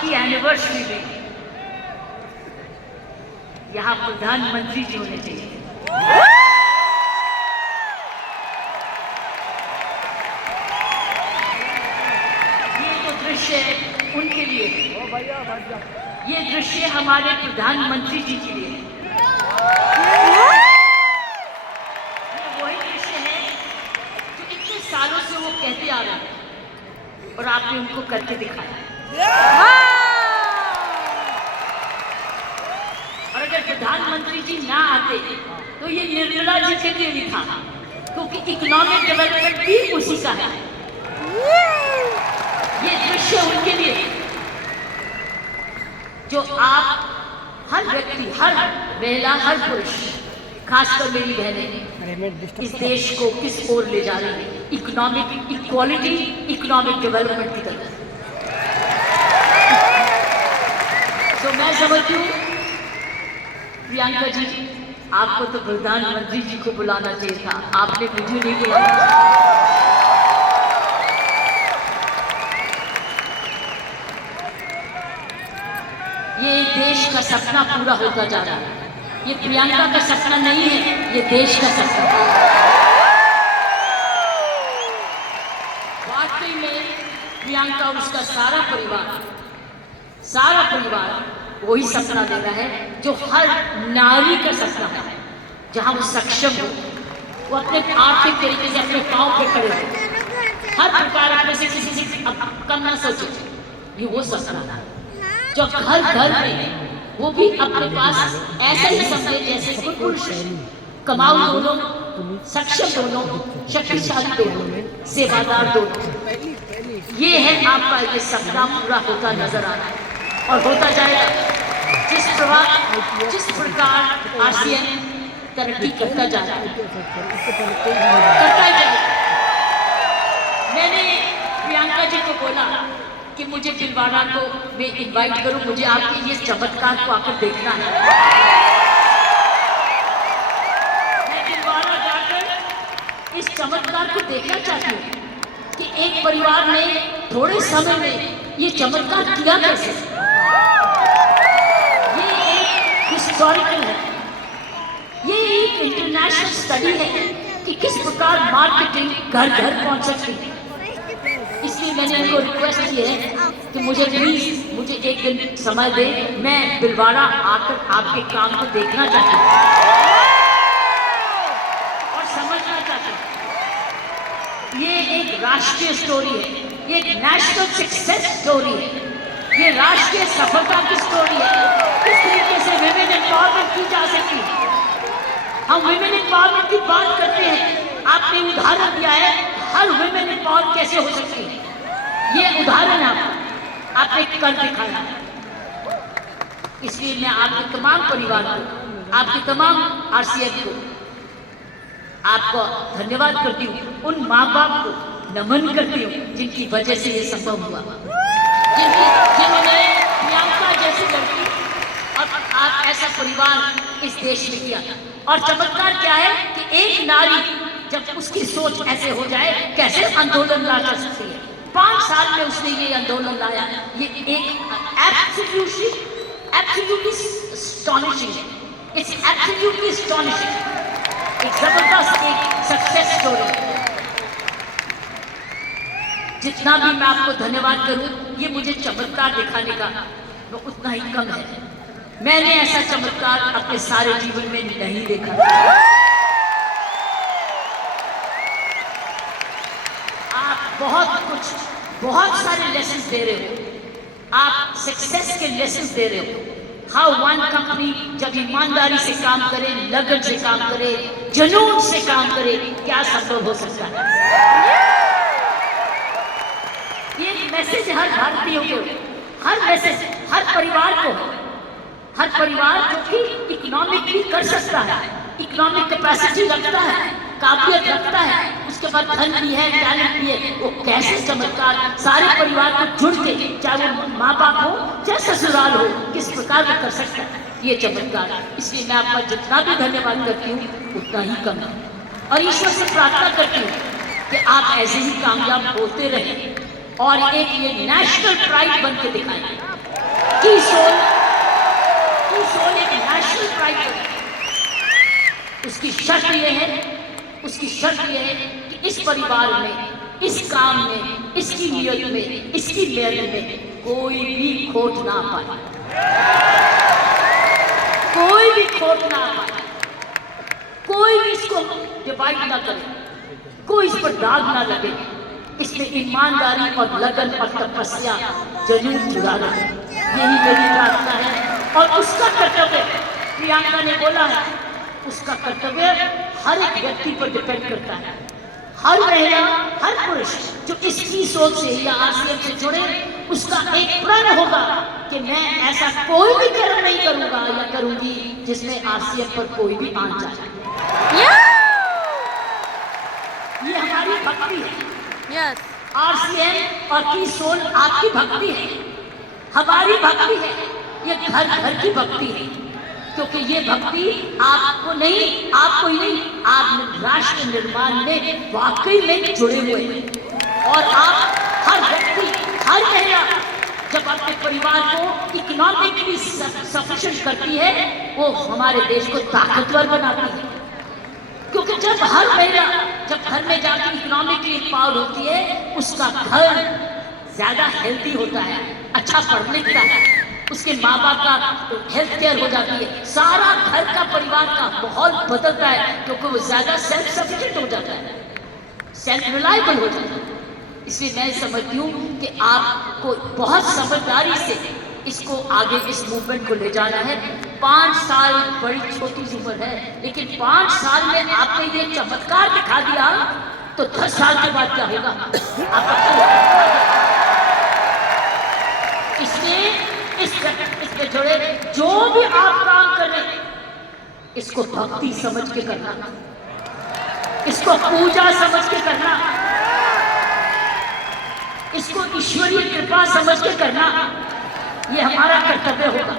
की एनिवर्सरी में यहाँ प्रधानमंत्री जी होने चाहिए। ये तो दृश्य उनके लिए है, ये दृश्य हमारे प्रधानमंत्री जी के लिए है। ये वही दृश्य है जो इतने सालों से वो कहते आ रहे हैं और आपने उनको करके दिखाया। और अगर प्रधानमंत्री जी ना आते तो ये निर्मला जी के लिए भी था, क्योंकि इकोनॉमिक डेवलपमेंट भी उसी का है। ये दृश्य उनके लिए जो आप हर व्यक्ति, हर महिला, हर पुरुष, खासकर मेरी बहनें इस देश को किस ओर ले जा रही है, इकोनॉमिक इक्वालिटी, इकोनॉमिक डेवलपमेंट की तरफ। तो मैं समझती हूँ प्रियंका जी, आपको तो प्रधानमंत्री जी को बुलाना चाहिए था, आपने मुझे नहीं बुलाया। ये देश का सपना पूरा होता जा रहा है। ये प्रियंका का सपना नहीं है, ये देश का सपना है। वाकई में प्रियंका और उसका सारा परिवार वही सपना दे रहा है जो हर नारी का सपना है, जहां वो सक्षम हो, वो अपने आर्थिक तरीके से अपने पांव पे खड़े हो, हर प्रकार अपने से किसी से कम ना सोचे। ये वो सपना है जो घर घर में वो भी अपने पास ऐसा ही समझे जैसे कि पुरुष कमाऊ दोनों, सक्षम दोनों, शक्तिशाली दोनों, सेवादार दोनों। ये है आपका ये सपना पूरा होता नजर आ रहा है और होता जाएगा। जिस प्रकार आसियान तरक्की करता जा रहा है, करता ही जाएगा। मैंने प्रियंका जी को बोला कि मुझे दिलवाड़ा को मैं इनवाइट करूं, मुझे आपके ये चमत्कार को आकर देखना है। मैं दिलवाड़ा जाकर इस चमत्कार को देखना चाहती हूँ कि एक परिवार ने थोड़े समय में ये चमत्कार किया कैसे। ये एक हिस्टोरिकल है, ये एक इंटरनेशनल स्टडी है कि किस प्रकार मार्केटिंग घर घर पहुंच सकती है। इसलिए मैंने उनको रिक्वेस्ट की है कि मुझे प्लीज मुझे एक दिन समय दे, मैं दिलवाड़ा आकर आपके काम को देखना चाहती हूँ और समझना चाहती हूँ। ये एक राष्ट्रीय स्टोरी है, ये एक नेशनल सक्सेस स्टोरी है, ये राष्ट्रीय सफलता की स्टोरी है। किस तरीके से विमेन एम्पावरमेंट की जा सकती है। हम विमेन एम्पावरमेंट की बात करते हैं, आपने उदाहरण दिया है हर विमेन एम्पावर कैसे हो सकती है। ये उदाहरण आपने कर दिखाया। इसलिए मैं आपके तमाम परिवार को, आपके तमाम आरसीएफ को आपको धन्यवाद करती हूँ, उन माँ बाप को नमन करती हूँ जिनकी वजह से ये संभव हुआ, जिन्होंने प्रियंका जैसी लड़की और आप ऐसा परिवार इस देश में किया। और चमत्कार क्या है कि एक नारी जब उसकी सोच ऐसे हो जाए, कैसे आंदोलन ला जा सकती है। 5 साल में उसने ये आंदोलन लाया। ये एक absolutely astonishing, it's absolutely astonishing, एक जबरदस्त एक सक्सेस स्टोरी। जितना भी मैं आपको धन्यवाद करूं, ये मुझे चमत्कार दिखाने का वो उतना ही कम है। मैंने ऐसा चमत्कार अपने सारे जीवन में नहीं देखा। आप बहुत सारे लेसन दे रहे हो, आप सक्सेस के लेसन दे रहे हो। हाउ वन कंपनी जब ईमानदारी से काम करे, लगन से काम करे, जुनून से काम करे, क्या संभव हो सकता है। ये मैसेज हर भारतीय को, हर मैसेज हर परिवार को, हर परिवार जो कि इकोनॉमिकली कर सकता है, इकोनॉमिक कैपेसिटी रखता है, काबिलियत रखता है, उसके बाद धन भी है, टैलेंट भी है, वो कैसे चमत्कार सारे परिवार को जुड़ के, चाहे वो माँ बाप हो चाहे ससुराल हो, किस प्रकार वो कर सकता है ये चमत्कार। इसलिए मैं आपका जितना भी धन्यवाद करती हूँ उतना ही कम है और ईश्वर से प्रार्थना करती हूँ कि आप ऐसे ही कामयाब होते रहें और एक ये नेशनल प्राइड बन के दिखाएं। की सोल एक नेशनल प्राइड है। उसकी शर्त यह है कि इस परिवार में, इस काम में, इसकी नियत में, इसकी मेहनत में कोई भी खोट ना पाए, कोई भी खोट ना पाए, कोई भी इसको डिवाइड ना करे, कोई इस पर दाग ना लगे। इसमें ईमानदारी और लगन और तपस्या जरूर जुड़ा रहे, यही मेरी प्रार्थना है। और उसका कर्तव्य, प्रियंका ने बोला है, उसका कर्तव्य हर एक व्यक्ति पर डिपेंड करता है। हर महिला, हर पुरुष जो इसकी सोच से या आरसीएम से जुड़े, उसका एक प्रण होगा कि मैं ऐसा कोई भी कर्म नहीं करूंगा या करूंगी जिसमें आरसीएम पर कोई भी आन जाए। ये हमारी भक्ति है। Yes. आरसीएम और की सोल आपकी भक्ति है, हमारी भक्ति है, ये घर घर की भक्ति है। क्योंकि ये भक्ति आपको नहीं, आपको ही नहीं, आप राष्ट्र निर्माण में वाकई में जुड़े हुए हैं। और आप हर व्यक्ति, हर महिला जब अपने परिवार को इकोनॉमिकली सफिशिएंट करती है, वो हमारे देश को ताकतवर बनाती है। क्योंकि जब हर महिला जब घर में जाकर इकोनॉमिकली एम्पावर्ड होती है, उसका घर ज्यादा हेल्दी होता है, अच्छा पढ़ लिखता है, उसके माँ बाप का हेल्थ केयर हो जाती है, सारा घर का परिवार का माहौल बदलता है, क्योंकि वो ज्यादा सेल्फ सफिशिएंट हो जाता है, सेल्फ रिलायबल हो जाता है। इसलिए मैं समझती हूँ कि आपको बहुत समझदारी से इसको आगे, इस मूवमेंट को ले जाना है। 5 साल बड़ी छोटी उम्र है, लेकिन 5 साल में आपने ये चमत्कार दिखा दिया, तो 10 साल के बाद क्या होगा इसमें जुड़े जो भी आप काम कर रहे हैं, इसको भक्ति समझ के करना, इसको पूजा समझ के करना, इसको ईश्वरीय कृपा समझ के करना, ये हमारा कर्तव्य होगा।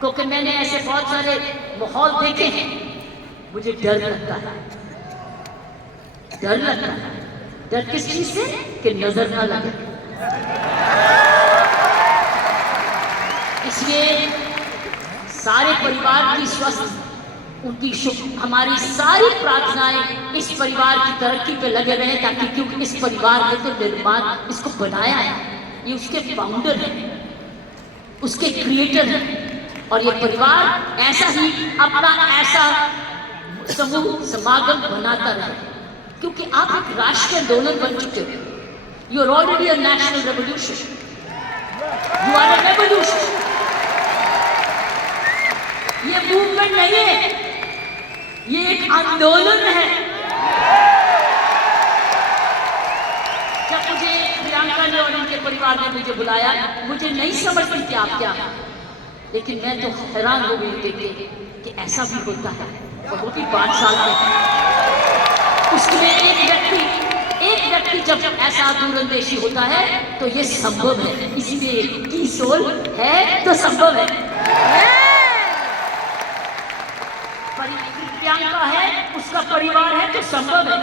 क्योंकि मैंने ऐसे बहुत सारे माहौल देखे हैं, मुझे डर लगता है, डर लगता है। डर किस चीज से? कि नजर ना लगे। इसलिए सारे परिवार की स्वस्थ, उनकी शुभ, हमारी सारी प्रार्थनाएं इस परिवार की तरक्की पे लगे रहे, ताकि क्योंकि इस परिवार ने तो निर्माण इसको बनाया है, ये उसके फाउंडर हैं, उसके क्रिएटर हैं। और ये परिवार ऐसा ही अपना ऐसा समूह समागम बनाता रहे, क्योंकि आप एक राष्ट्रीय आंदोलन बन चुके हो। You are already a national revolution, you are a revolution. ये मूवमेंट नहीं है, ये एक आंदोलन है। जब मुझे प्रियंका ने और उनके परिवार ने मुझे बुलाया, मुझे नहीं समझती थी आप क्या, लेकिन मैं तो हैरान हो गई देख के कि ऐसा भी होता है। और वो भी 5 साल में उसमें एक व्यक्ति जब ऐसा दूरंदेशी होता है तो ये संभव है। इसीलिए की सोल है तो संभव है, प्रियंका है, उसका परिवार है तो संभव है,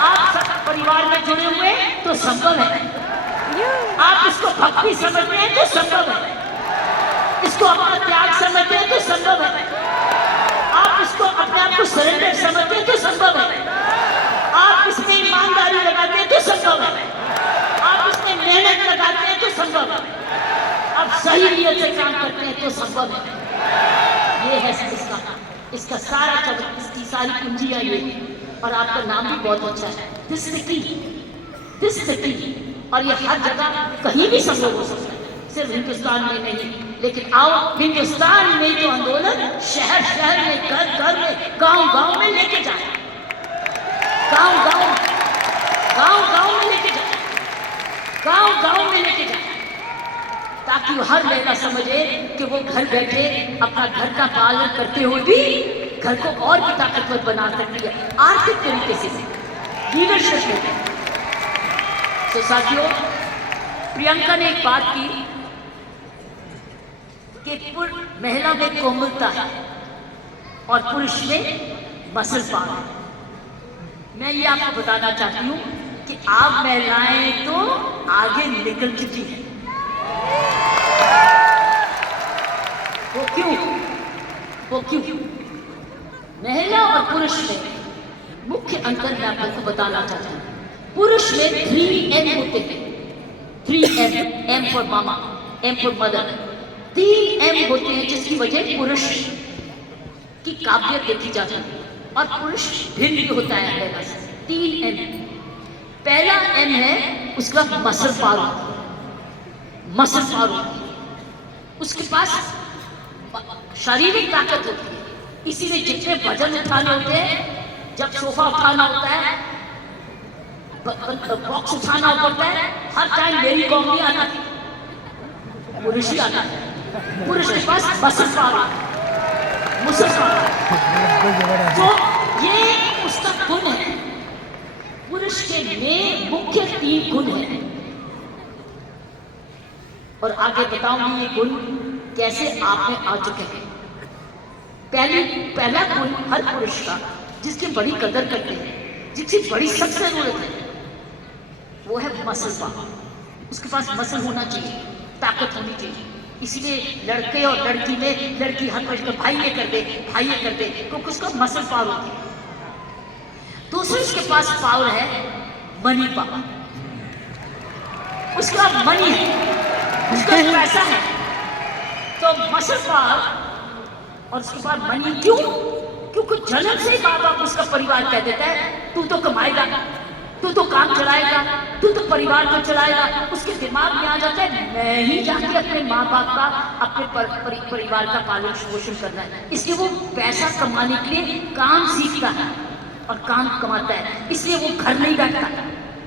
आप सब परिवार में जुड़े हुए तो संभव है, आप इसको भक्ति समझते हैं तो संभव है, इसको अपना त्याग समझते हैं तो संभव है, आप इसको अपने आप को सरेंडर समझते हैं तो संभव है, आप इसमें ईमानदारी लगाते हैं तो संभव है, आप इसमें मेहनत लगाते हैं तो संभव है, आप सही नियत से काम करते हैं तो संभव है। ये है इसका सारा चक्र, इसकी सारी कुंजियां ये। और आपका नाम भी बहुत अच्छा है, दिस सिटी। और ये हर जगह कहीं भी संभव हो सकता है, सिर्फ हिंदुस्तान में नहीं। लेकिन आओ, हिंदुस्तान में तो आंदोलन शहर शहर में, घर घर में, गांव गांव में लेके जाए, गांव गांव में लेके जाए, गांव में लेके जाए, ताकि हर महिला समझे कि वो घर बैठे अपना घर का पालन करते हुए भी घर को और भी ताकतवर बना सकती है, आर्थिक तरीके से, लीडरशिप में। तो साथियों, प्रियंका ने एक बात की कि महिला में कोमलता है और पुरुष में मसल पावर है। मैं ये आपको बताना चाहती हूँ कि आप महिलाएं तो आगे निकल चुकी हैं, वो क्यों? वो क्यों? महिला और पुरुष में मुख्य अंतर मैं आपको बताना चाहता हूँ। पुरुष में 3M होते हैं, 3M, M for mama, M for mother, 3M होते हैं जिसकी वजह पुरुष की काबिलियत देखी जाती है और पुरुष भिन्न भी होता है। 3M, पहला M है उसका मसल पावर, मसल पावर, उसके पास शारीरिक ताकत होती है, इसीलिए जितने वजन उठाने होते हैं, जब सोफा उठाना होता है, बॉक्स उठाना पड़ता है, हर टाइम मेरी कॉम नहीं आना, पुरुष ही आता है। पुरुष के पास मसल पावर, मसल पावर, तो ये उसका गुण है। पुरुष के में मुख्य 3 गुण हैं और आगे बताऊंगी ये गुण कैसे आप में आ चुके हैं। पहला गुण हर पुरुष का जिसकी बड़ी कदर करते हैं, जिसकी बड़ी सख्त जरूरत है, वो है मसल पावर। उसके पास मसल होना चाहिए, ताकत होनी चाहिए। इसलिए लड़के और लड़की में लड़की हर वक्त भाई ये कर दे, भाई ये कर दे, क्योंकि उसका मसल पावर होती है। दूसरे उसके पास पावर है मनी पावर, उसका मनी है, उसका पैसा है, तो मसल पावर और उसके बाद मनी। क्यों? क्योंकि जन्म से ही माँ बाप उसका परिवार कह देता है तू तो कमाएगा, तू तो काम चलाएगा, तू तो परिवार को चलाएगा। उसके दिमाग में आ जाता है मैं ही जाके अपने माँ बाप का, अपने परिवार का पालन पोषण करना है। इसलिए वो पैसा कमाने के लिए काम सीखता है और काम कमाता है। इसलिए वो घर नहीं बैठता,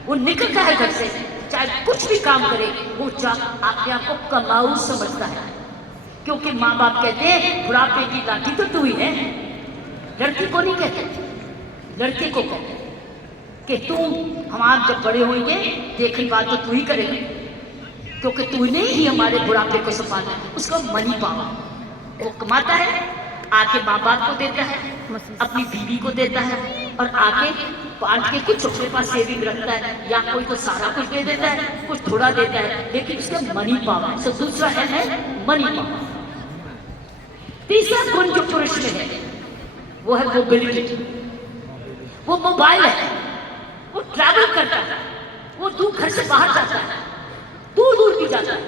वो निकलता है घर से, चाहे कुछ भी काम करे, वो अपने आप को कमाऊ समझता है। क्योंकि माँ बाप कहते हैं बुढ़ापे की लाठी तो तू ही है। लड़की को नहीं कहते, लड़के को कहते कि तू हमारे जब बड़े होंगे देखने बात तो तू ही करेगा, क्योंकि तूने ही हमारे बुढ़ापे को संभाला। उसका मनी पावर, वो कमाता है, आके माँ बाप को देता है, अपनी बीवी को देता है और आके बांट के कुछ अपने पास सेविंग रखता है, या कोई को सारा कुछ दे देता है, कुछ थोड़ा देता है, लेकिन उसका मनी पावर। तो दूसरा है मनी पावर। तीसरा गुण जो पुरुष में है वो है मोबिलिटी। वो मोबाइल है, वो ट्रैवल करता है, वो दूर घर से बाहर जाता है, दूर दूर भी जाता है,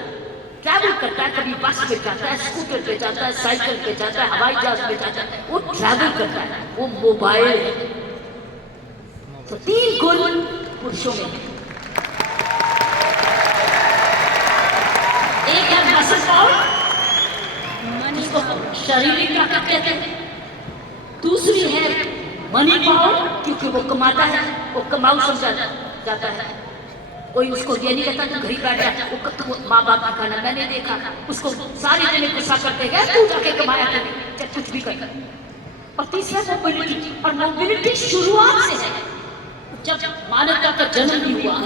ट्रैवल करता है। कभी बस पे जाता है, स्कूटर पे जाता है, साइकिल पे जाता है, हवाई जहाज पे जाता है, वो ट्रैवल करता है, वो मोबाइल है। तो 3 गुण पुरुषों में है। एक है मसल पावर, जिसको शारीरिक ताकत कहते हैं। दूसरी है मनी पावर, क्योंकि वो कमाता है, वो कमाऊ समझा जाता है। कोई उसको ये नहीं कहता तू घर ही बैठ जा, वो माँ बाप का खाना मैंने देखा, उसको सारे जने गुस्सा करते हैं तू जाके कमाया कर, चाहे कुछ भी कर। और तीसरा मोबिलिटी, और मोबिलिटी शुरुआत से है। जब मानवता का जन्म भी हुआ,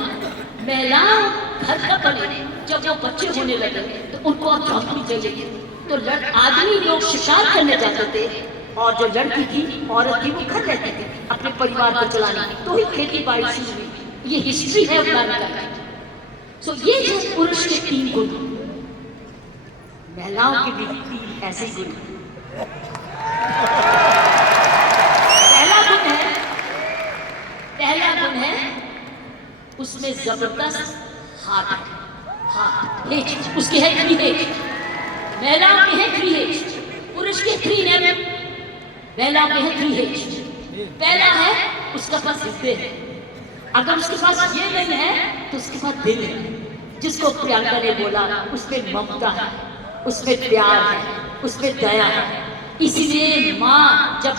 महिलाएं घर का बने, जब वो बच्चे होने लगे तो उनको ऑटोनॉमी चाहिए। तो आदमी लोग शिकार करने जाते थे और जो लड़की थी, औरत थी, वो घर रहती थी अपने परिवार को चलाने। तो ही खेती बाड़ी शुरू हुई। ये हिस्ट्री है उनका। सो ये जो पुरुष के 3 गुण, महिलाओं के भी 3 ऐसे गुण। पहला गुण है उसमें जबरदस्त हाथ, उसके है 3H। महिलाओं के है 3H, पुरुष के 3M, महिलाओं के है 3H। पहला है उसका पास हिस्से है। अगर उसके पास ये नहीं है तो उसके पास दिल है, जिसको प्रियंका ने बोला उसमें ममता है, उसमें प्यार है, उसमें दया है। इसीलिए माँ जब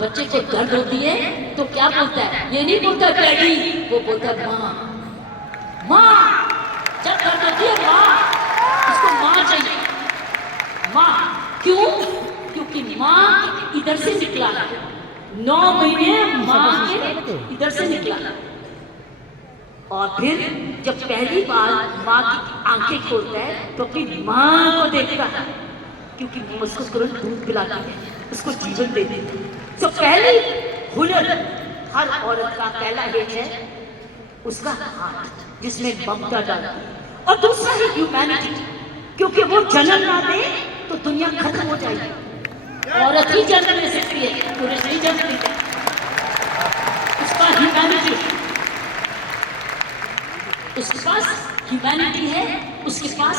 बच्चे को दर्द होती है तो क्या बोलता है? ये नहीं बोलता डैडी, वो बोलता है माँ। माँ जब दर्द होती है माँ, उसको माँ चाहिए। माँ क्यों? क्योंकि माँ इधर से निकला है, 9 महीने माँ के इधर से निकला। और फिर जब पहली बार माँ की आंखें खोलता है तो अपनी माँ को देखता है, क्योंकि उसको तुरंत दूध पिलाती है, उसको जीवन देती है। तो पहली हुनर हर औरत का पहला हेज है उसका हाथ, जिसमें ममता डालती है। और दूसरा है ह्यूमैनिटी, क्योंकि वो जन्म ना दे तो दुनिया खत्म हो जाएगी। औरत ही जन्म ले सकती है, पुरुष नहीं जन्म लेते। उसका ह्यूमैनिटी, उसके पास ह्यूमैनिटी है, उसके पास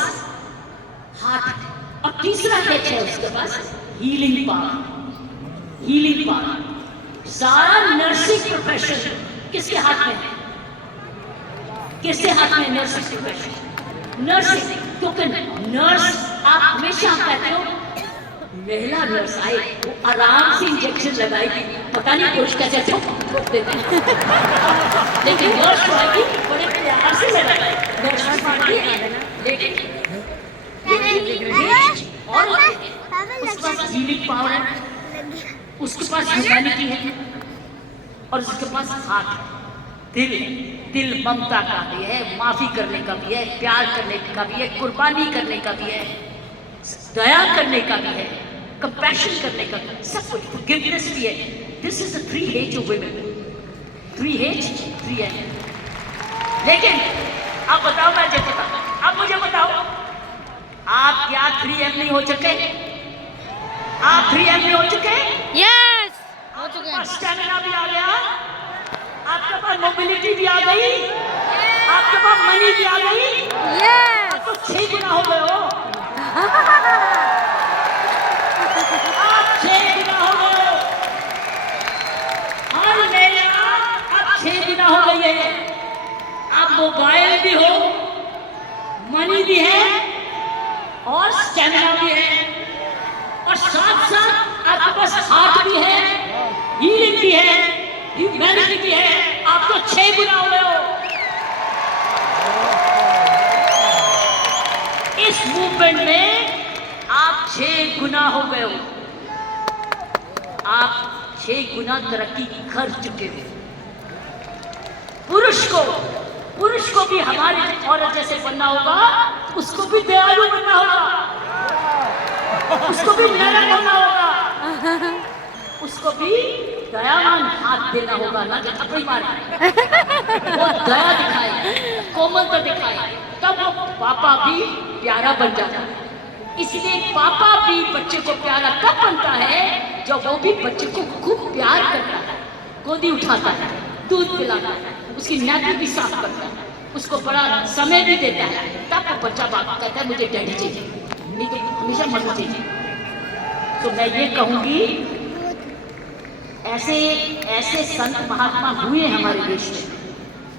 हार्ट, और तीसरा एच है उसके पास हीलिंग पावर। हीलिंग पावर, सारा नर्सिंग प्रोफेशन किसके हाथ में है? किसके हाथ में नर्सिंग प्रोफेशन? नर्सिंग, क्योंकि नर्स, आप हमेशा कहते हो महिला नर्स आए वो आराम से इंजेक्शन लगाएगी, पता नहीं पुरुष कैसे ठोक देते हैं, लेकिन नर्स तो आएगी बड़े प्यार से लगाएगी, नर्स मारती है, लेकिन और उसके पास हीलिंग पावर है, उसके पास ह्यूमैनिटी है, और उसके पास हार्ट, दिल। दिल ममता का भी है, माफी करने का भी है, प्यार करने का भी है, कुर्बानी करने का भी है, दया करने का भी है, कंपैशन करने का, सब कुछ, फॉरगिवनेस भी है। This is the 3H of women. 3H 3M। लेकिन अब बताओ, मैं जब बताऊं, अब मुझे बताओ, आप क्या 3M नहीं हो चुके? आप 3M नहीं हो चुके? यस, हो चुके हैं। स्टैमिना भी आ गया, आपके पास मोबिलिटी भी आ गई, आपके पास मनी भी आ गई, आप तो 6 गुना हो गए हो। आप 6 गुना हो गए हो। हर महिला अब 6 गुना हो गई है। आप मोबाइल भी हो, मनी भी है, और स्टैमिना भी है, और साथ साथ आपके पास हार्ट भी है, हीलिंग भी है, ह्यूमैनिटी भी है। आप तो 6 गुना हो गए हो। इस मूवमेंट में आप 6 गुना हो गए हो। आप 6 गुना तरक्की कर चुके हो। पुरुष को भी हमारी औरत जैसे बनना होगा, उसको भी दयालु बनना होगा, उसको भी नरम बनना होगा, उसको भी दयावान हाथ देना होगा, ना कि थप्पड़ी मारे। वो दया दिखाए, कोमलता दिखाए, तब वो पापा भी प्यारा बन जाता है। इसलिए पापा भी बच्चे को प्यारा तब बनता है जब वो भी बच्चे को खूब प्यार करता है, गोदी उठाता है, दूध पिलाता है, उसकी नाक भी साफ करता है, उसको बड़ा समय भी देता है, तब वो बच्चा बाप कहता है मुझे डैडी चाहिए, नहीं तो हमेशा मम्मी चाहिए। तो मैं ये कहूँगी, ऐसे संत महात्मा हुए हमारे देश में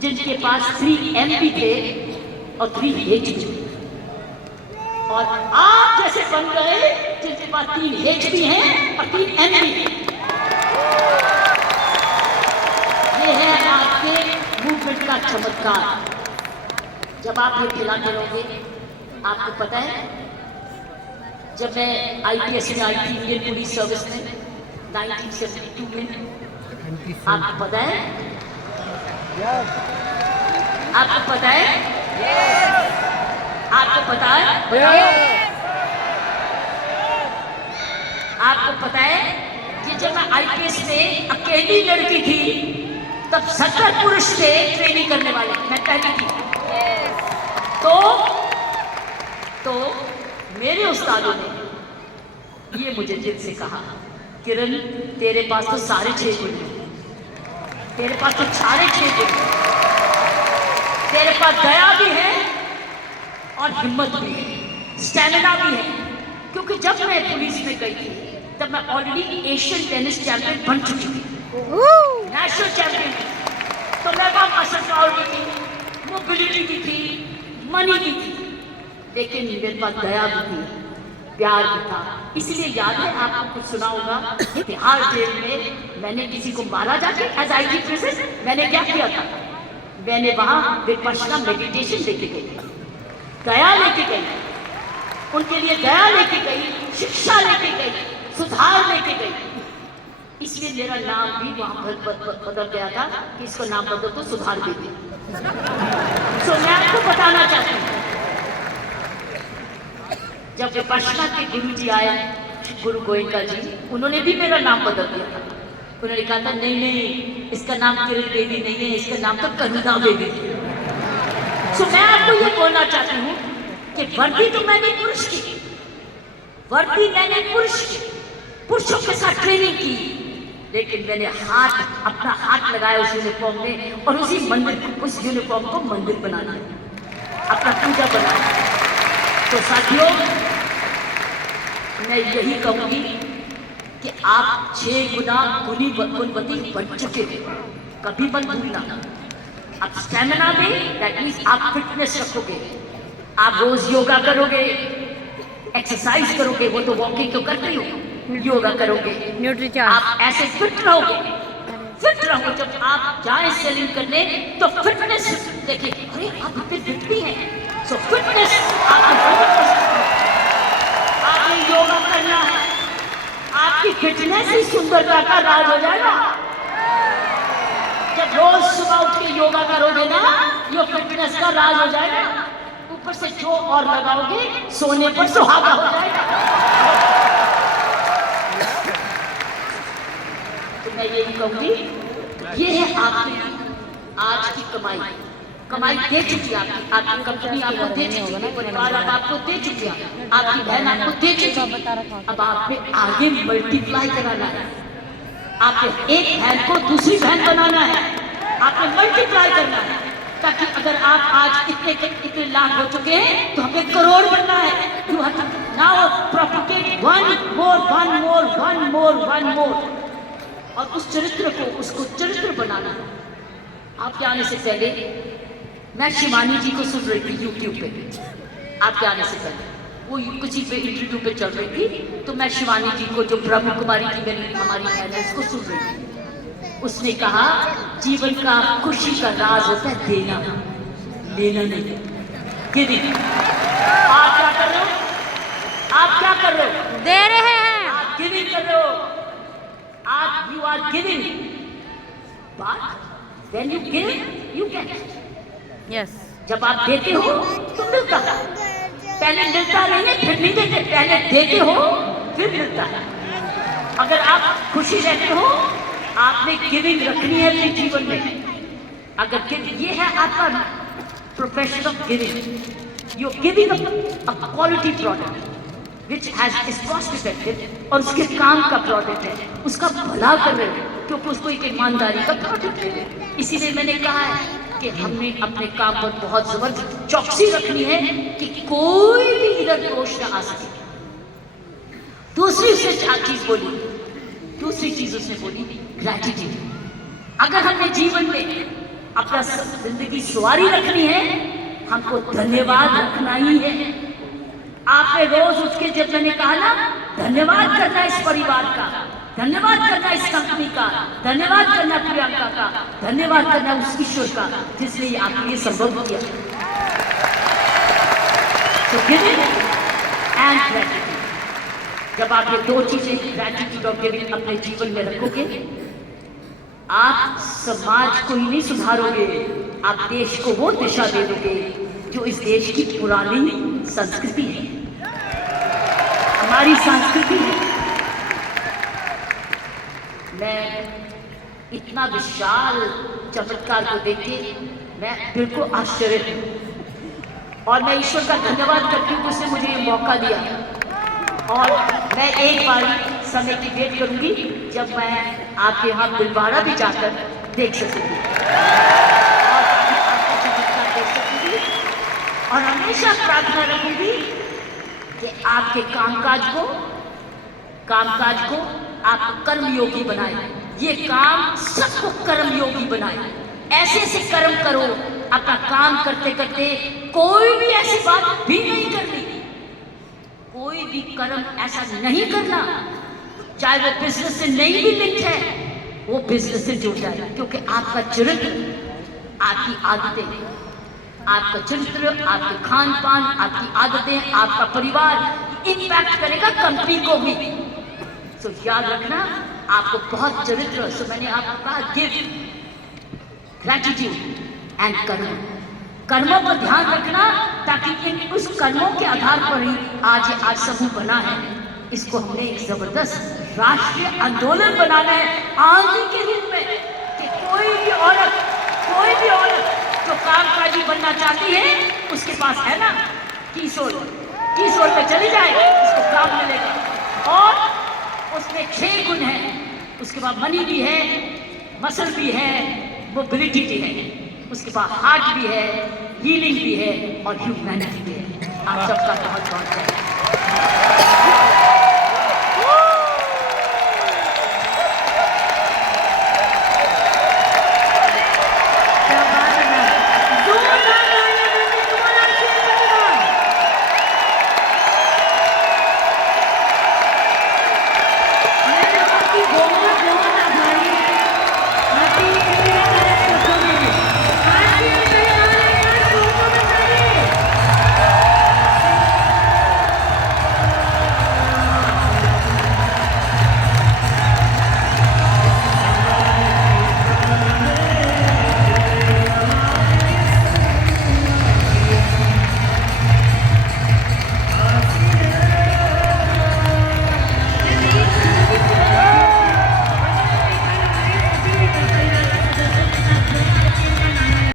जिनके पास 3M भी थे और 3H भी, और आप जैसे बन गए जिनके पास 3H भी हैं और 3M भी हैं। ये है आपके मूवमेंट का चमत्कार। जब आप ये खिलाते रहोगे, आपको पता है, जब मैं IPS में आई थी, इंडियन पुलिस सर्विस में 1972 में, आपको पता है, आपको पता है, आपको पता है, आपको पता है कि जब मैं IPS में अकेली लड़की थी, तब 70 पुरुष थे ट्रेनिंग करने वाले, मैं पहली थी। तो मेरे उस्तादों ने ये मुझे दिल से कहा, किरण तेरे पास तो सारे 6 गुण हैं, तेरे पास तो सारे 6 गुण हैं, तेरे पास दया भी है और हिम्मत भी है, स्टैमिना भी है। क्योंकि जब मैं पुलिस में गई थी तब मैं ऑलरेडी एशियन टेनिस चैंपियन बन चुकी थी, नेशनल चैंपियन। तो मैं वहाँ मसल पावर भी थी, मोबिलिटी भी थी, मनी भी थी, लेकिन मेरे पास दया भी थी, प्यार भी था। इसलिए याद है आपको कुछ सुना होगा, तिहाड़ जेल में मैंने किसी को मारा जाके एज IG प्रेसिडेंट, मैंने क्या किया था, मैंने वहाँ विपश्यना मेडिटेशन लेके गई, दया लेके गई, उनके लिए दया लेके गई, शिक्षा लेके गई, सुधार लेके गई। इसलिए मेरा नाम भी वहाँ बदल गया था कि इसको नाम बदल तो सुधार देगी। तो मैं आपको बताना चाहती हूँ, जब विपश्यना के गुरु जी आए, गुरु गोयनका जी, उन्होंने भी मेरा नाम बदल दिया था। उन्होंने कहा था नहीं, इसका नाम किरण बेदी नहीं है, इसका नाम तो करुणा बेदी है। तो मैं आपको ये बोलना चाहती हूँ कि वर्दी तो मैंने पुरुष की, वर्दी मैंने पुरुषों के साथ ट्रेनिंग की, लेकिन मैंने अपना हाथ लगाया उस यूनिफॉर्म में और उस यूनिफॉर्म को मंदिर बना दिया, अपना पूजा बनाया। तो साथियों, मैं यही कहूंगी कि आप 6 गुना गुणवती बन चुके हैं, कभी मत भूलना। अब स्टेमिना में दैट मींस आप फिटनेस रखोगे, आप रोज योगा करोगे, एक्सरसाइज करोगे, वो तो वॉकिंग तो करते ही हो, योगा करोगे, आप ऐसे फिट रहोगे। जब आप जाए सेलिंग करने तो फिटनेस देखिए, अरे आप इतने फिट भी हैं, सो फिटनेस आपने योगा करना है, आपकी फिटनेस ही सुंदरता का राज हो जाएगा। जब रोज सुबह उठ के योगा करोगे ना, ये फिटनेस का राज हो जाएगा। ऊपर से जो और लगाओगे, सोने पर सुहागा हो जाएगा। तो मैं यही कहूंगी, ये है आपकी आज की कमाई दे चुकी है, आपकी कंपनी आपको दे चुकी है, परिवार आपको दे चुकी है, आपकी बहन आपको दे चुकी है। अब आपने आगे मल्टीप्लाई कराना है, आपने एक बहन को दूसरी बहन बनाना है, आपने मल्टीप्लाई करना है, ताकि अगर आप आज इतने लाख हो चुके हैं तो हमें करोड़ बनना है। You have to now propagate one more, और उस चरित्र को, उसको चरित्र बनाना है। आपके आने से पहले मैं शिवानी जी को सुन रही थी यूट्यूब पे, आपके आने से पहले वो किसी पे इंटरव्यू पे चल रही थी, तो मैं शिवानी जी को, जो ब्रह्म कुमारी की हमारी बहन है, उसको सुन रही थी। उसने कहा जीवन का खुशी का राज होता है देना, लेना नहीं। गिविंग। आप क्या कर रहे हो? आप क्या कर रहे हो? दे रहे हैं। आप गिविंग कर रहे हो, आप you are giving, but when you give you get. Yes, जब आप देते हो तो मिलता है, पहले मिलता नहीं है फिर नहीं देते, पहले देते हो फिर मिलता है। अगर आप खुशी रहते हो, आपने गिविंग रखनी है अपने जीवन में। अगर ये है आपका profession of giving, you giving a quality product which has is cost effective, और उसके काम का प्रोडक्ट है, उसका भला कर रहे हो, क्योंकि उसको एक ईमानदारी का प्रोडक्ट है। इसीलिए मैंने कहा है कि हमने अपने काम पर बहुत जबरदस्त चौकसी रखनी है कि कोई भी इधर दोष न आ सके। दूसरी चीज उसने बोली ग्रैटिट्यूड। अगर हमने जीवन में अपना जिंदगी सवारी रखनी है, हमको धन्यवाद रखना ही है। आपने रोज उठ के, जब मैंने कहा ना, धन्यवाद करना इस परिवार का, धन्यवाद करना इस कंपनी का, धन्यवाद करना प्रियंका का, धन्यवाद करना उस ईश्वर का जिसने ये आपके लिए संभव किया। तो गिविंग एंड ग्रैटिट्यूड, जब आप ये दो चीजें, ग्रैटिट्यूड और गिविंग, अपने जीवन में रखोगे, आप समाज को ही नहीं सुधारोगे, आप देश को वो दिशा दे दोगे जो इस देश की पुरानी संस्कृति है, हमारी संस्कृति है। मैं इतना विशाल चमत्कार को देख के मैं बिल्कुल आश्चर्य हूँ, और मैं ईश्वर का धन्यवाद करती हूँ कि उसने मुझे ये मौका दिया। और मैं एक बार समय की वेट करूंगी जब मैं आपके यहाँ बिलवाड़ा भी जाकर देख सकूंगी और आपका चमत्कार देख सकूंगी, और हमेशा प्रार्थना रखूंगी कि आपके कामकाज को आप कर्मयोगी बनाए, ये काम सबको कर्मयोगी बनाए। ऐसे ऐसे कर्म करो, अपना काम करते करते कोई भी ऐसी बात भी नहीं करनी, कोई भी कर्म ऐसा नहीं करना, चाहे वो बिजनेस से नहीं भी लिंक है, वो बिजनेस से जुड़ जाए, क्योंकि आपका चरित्र, आपकी आदतें, आपका चरित्र, आपके खान पान, आपकी आदतें, आपका परिवार इम्पैक्ट करेगा कंपनी को भी। तो याद रखना, आपको बहुत चरित्र, सो मैंने आपको कहा गिव, ग्रैटिट्यूड एंड कर्मों पर ध्यान रखना, ताकि उस कर्मों के आधार पर ही आज समूह बना है। इसको हमने एक जबरदस्त राष्ट्रीय आंदोलन बनाना है आंधी के रूप में, कि कोई भी औरत जो कामकाजी बनना चाहती है, उसके पास है ना कीसोल, इस ओर पे चली जाए उसको काम मिलेगा। और उसमें 6 गुण हैं। उसके बाद मनी भी है, मसल भी है, मोबिलिटी भी है, उसके बाद हार्ट भी है, हीलिंग भी है और ह्यूमैनिटी भी है। आप सबका बहुत बहुत धन्यवाद।